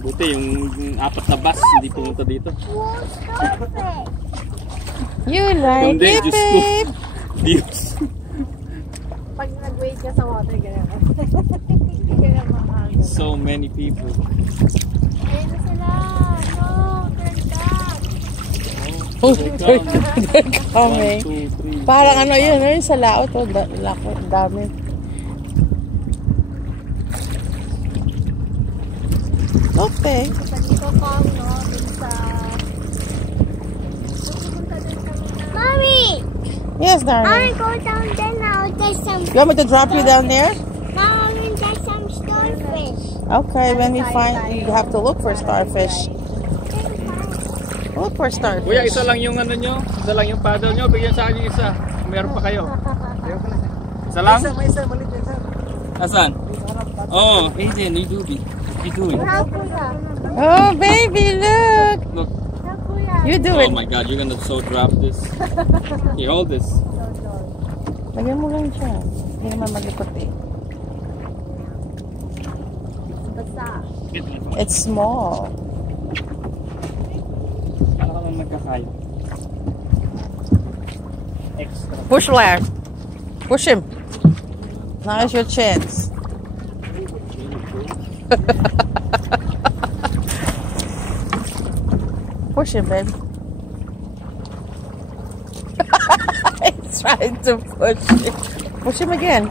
Buti yung apat na bus hindi pumunta dito. You like Kundi, it, babe? Diyos. Pag nag-wait ka sa water, gano'n. So many people. Ayun na sila. No, turn back. Oh, they're coming. 1, 2, 3. Parang ano yun, yun sa laot. Oh, dami. Okay. Sa dito pa, no? Dun sa... Mommy! Yes, I darling. go down there now. There's some... You want me to drop you down there? Now there's some starfish. Okay, when we find, you have to look for starfish. Look for starfish. Kuya, isa lang yung ano nyo. Isa lang yung paddle nyo. Bigyan sa akin yung isa. Meron pa kayo. Isa lang? May isa, malit isa. Asan? Oh, Adrian, you do it. You do it. Oh, baby, look. Look. You do Oh it. my God, you're gonna so drop this. Here, hold this. Lagyan mo lang siya. Hindi naman malikot eh. It's small. Ano ka lang nagkakaya? Extra. Push Larry. Push him. Now's your chance. Push him, baby. He's trying to push it. Push him again.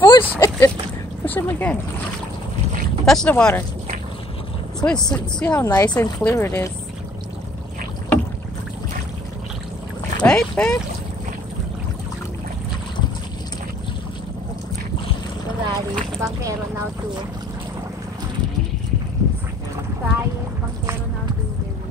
Push it. Push him again. Touch the water. See how nice and clear it is. Right, babe? Daddy, bangkero now too. Trying bangkero now too, baby.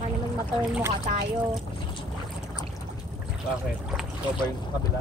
Paano naman matuloy mo ka tayo? Bakit? Ito ba yung kabila?